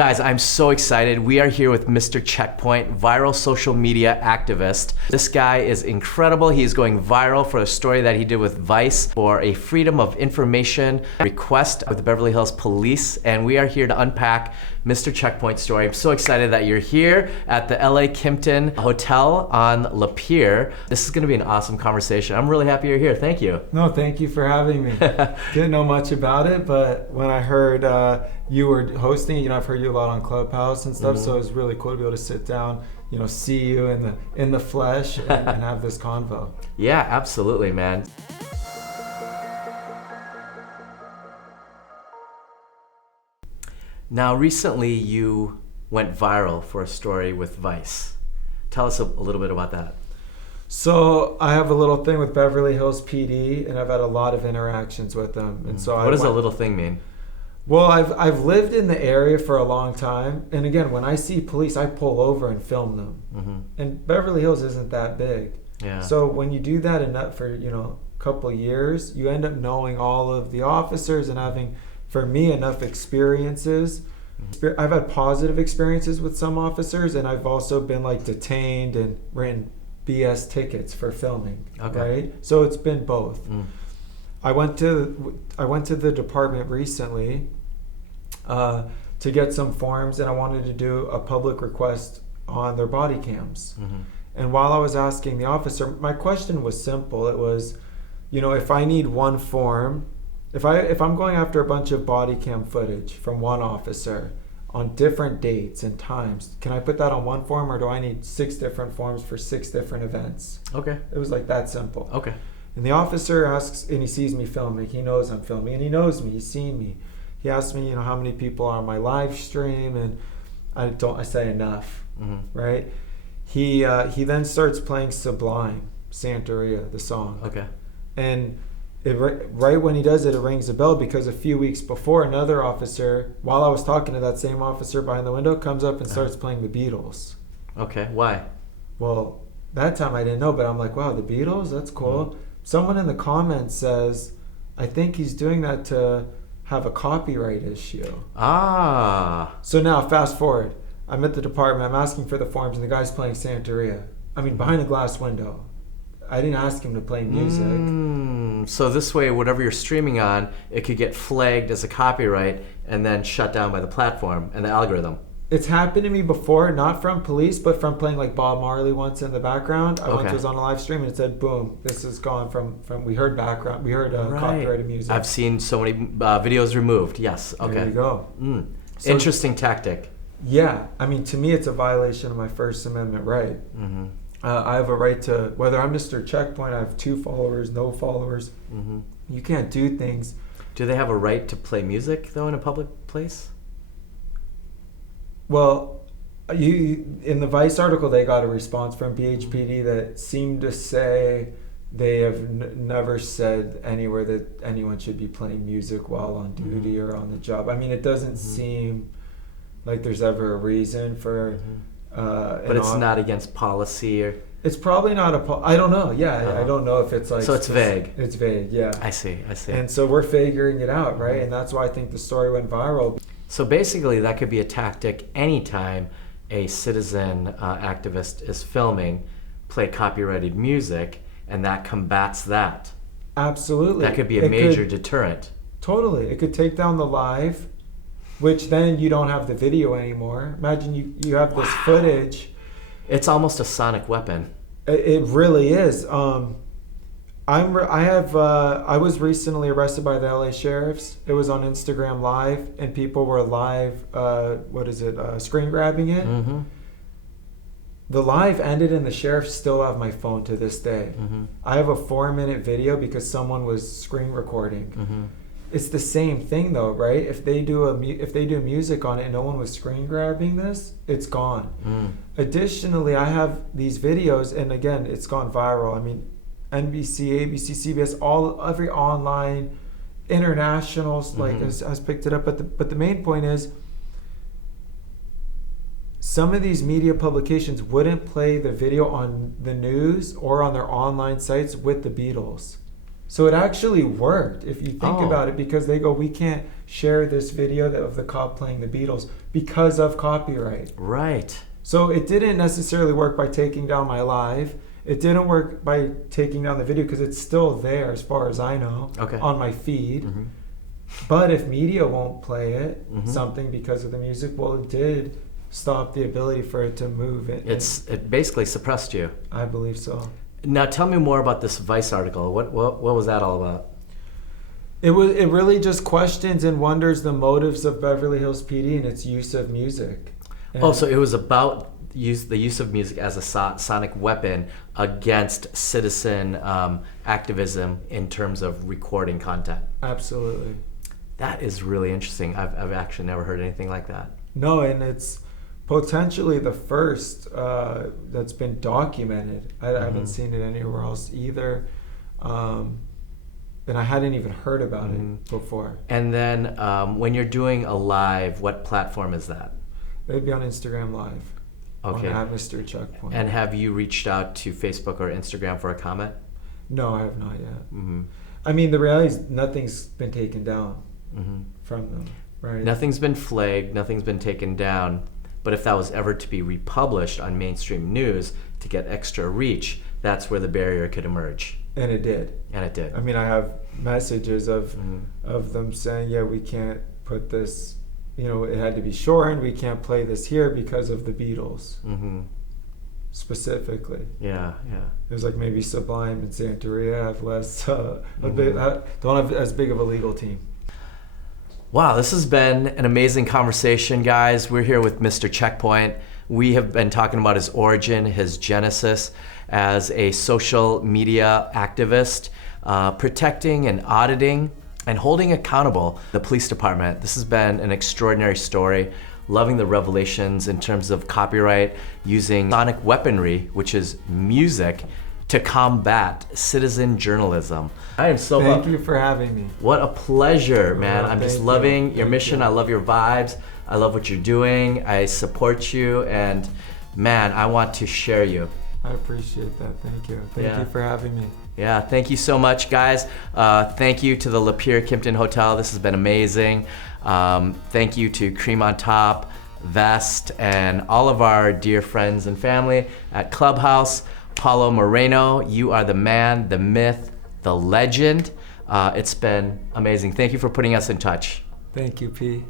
Guys, I'm so excited. We are here with MrCheckpoint, viral social media activist. This guy is incredible. He's going viral for a story that he did with Vice for a Freedom of Information request with the Beverly Hills Police. And we are here to unpack MrCheckpoint's story. I'm so excited that you're here at the LA Kimpton Hotel on Lapeer. This is gonna be an awesome conversation. I'm really happy you're here. Thank you. No, thank you for having me. Didn't know much about it, but when I heard you were hosting, I've heard you a lot on Clubhouse and stuff, so it was really cool to be able to sit down, see you in the flesh and have this convo. Yeah, absolutely, man. Now, recently you went viral for a story with Vice. Tell us a little bit about that. So I have a little thing with Beverly Hills PD, and I've had a lot of interactions with them. And so what does a little thing mean? Well, I've lived in the area for a long time, and again, when I see police, I pull over and film them. And Beverly Hills isn't that big. Yeah. So when you do that enough for a couple years, you end up knowing all of the officers and having, for me, enough experiences. I've had positive experiences with some officers, and I've also been detained and written BS tickets for filming. Okay. Right? So it's been both. I went to the department recently to get some forms, and I wanted to do a public request on their body cams. And while I was asking the officer, my question was simple. It was, if I need one form, if I'm going after a bunch of body cam footage from one officer on different dates and times, can I put that on one form, or do I need 6 different forms for 6 different events? Okay. It was that simple. Okay. And the officer asks, and he sees me filming. He knows I'm filming, and he knows me. He's seen me. He asks me, how many people are on my live stream, and I say enough, right? He then starts playing Sublime, Santeria, the song. Okay. And right when he does it, it rings a bell, because a few weeks before, another officer, while I was talking to that same officer behind the window, comes up and starts playing the Beatles. Okay, why? Well, that time I didn't know, but I'm like, wow, the Beatles? That's cool. Someone in the comments says, I think he's doing that to have a copyright issue. Ah. So now, fast forward. I'm at the department, I'm asking for the forms, and the guy's playing Santeria. Behind a glass window. I didn't ask him to play music. So this way, whatever you're streaming on, it could get flagged as a copyright and then shut down by the platform and the algorithm. It's happened to me before, not from police, but from playing Bob Marley once in the background. I was on a live stream, and it said, boom, this is gone from we heard copyrighted music. I've seen so many videos removed, yes. Okay. There you go. So, interesting tactic. Yeah, to me, it's a violation of my First Amendment right. I have a right to, whether I'm MrCheckpoint, I have 2 followers, no followers. You can't do things. Do they have a right to play music, though, in a public place? Well, in the Vice article, they got a response from BHPD that seemed to say they have never said anywhere that anyone should be playing music while on duty or on the job. It doesn't seem like there's ever a reason for... but it's not against policy, or... It's probably not I don't know, I don't know if it's So it's vague. It's vague, yeah. I see. And so we're figuring it out, right? And that's why I think the story went viral. So basically, that could be a tactic anytime a citizen activist is filming, play copyrighted music, and that combats that. Absolutely. That could be a major deterrent. Totally. It could take down the live, which then you don't have the video anymore. Imagine you have this footage. It's almost a sonic weapon. It really is. I was recently arrested by the LA sheriffs. It was on Instagram Live, and people were live, screen grabbing it. The live ended, and the sheriffs still have my phone to this day. I have a 4-minute video because someone was screen recording. It's the same thing, though, right? If they do music on it and no one was screen grabbing this, it's gone. Additionally, I have these videos, and again, it's gone viral. NBC, ABC, CBS, every online, international, has picked it up. But the main point is, some of these media publications wouldn't play the video on the news or on their online sites with the Beatles. So it actually worked if you think Oh. about it, because they go, we can't share this video of the cop playing the Beatles because of copyright. Right. So it didn't necessarily work by taking down my live. It didn't work by taking down the video because it's still there as far as I know on my feed. Mm-hmm. But if media won't play it, Mm-hmm. something because of the music, well, it did stop the ability for it to move. It basically suppressed you. I believe so. Now tell me more about this Vice article. What was that all about? It really just questions and wonders the motives of Beverly Hills PD and its use of music. And So it was about the use of music as a sonic weapon against citizen activism in terms of recording content. Absolutely. That is really interesting. I've actually never heard anything like that. No, and it's potentially the first that's been documented. I haven't seen it anywhere else either. And I hadn't even heard about it before. And then when you're doing a live, what platform is that? They'd be on Instagram Live. Okay. On MrCheckpoint. And have you reached out to Facebook or Instagram for a comment? No, I have not yet. Mm-hmm. I mean, the reality is nothing's been taken down Mm-hmm. from them, right? Nothing's been flagged, nothing's been taken down, but if that was ever to be republished on mainstream news to get extra reach, that's where the barrier could emerge. And it did. And it did. I mean, I have messages of them saying, yeah, we can't put this, it had to be shortened, we can't play this here because of the Beatles. Mm-hmm. Specifically. Yeah. It was like maybe Sublime and Santeria have less, don't have as big of a legal team. Wow, this has been an amazing conversation, guys. We're here with MrCheckpoint. We have been talking about his origin, his genesis as a social media activist, protecting and auditing and holding accountable the police department. This has been an extraordinary story. Loving the revelations in terms of copyright, using sonic weaponry, which is music, to combat citizen journalism. I am so Thank you for having me. What a pleasure, man. I'm just thank loving you. your Thank mission. you. I love your vibes. I love what you're doing. I support you, and man, I want to share you. I appreciate that. Thank you. Thank you for having me. Yeah, thank you so much, guys. Thank you to the Lapeer Kimpton Hotel. This has been amazing. Thank you to Cream on Top, Vest, and all of our dear friends and family at Clubhouse. Paulo Moreno, you are the man, the myth, the legend. It's been amazing. Thank you for putting us in touch. Thank you, P.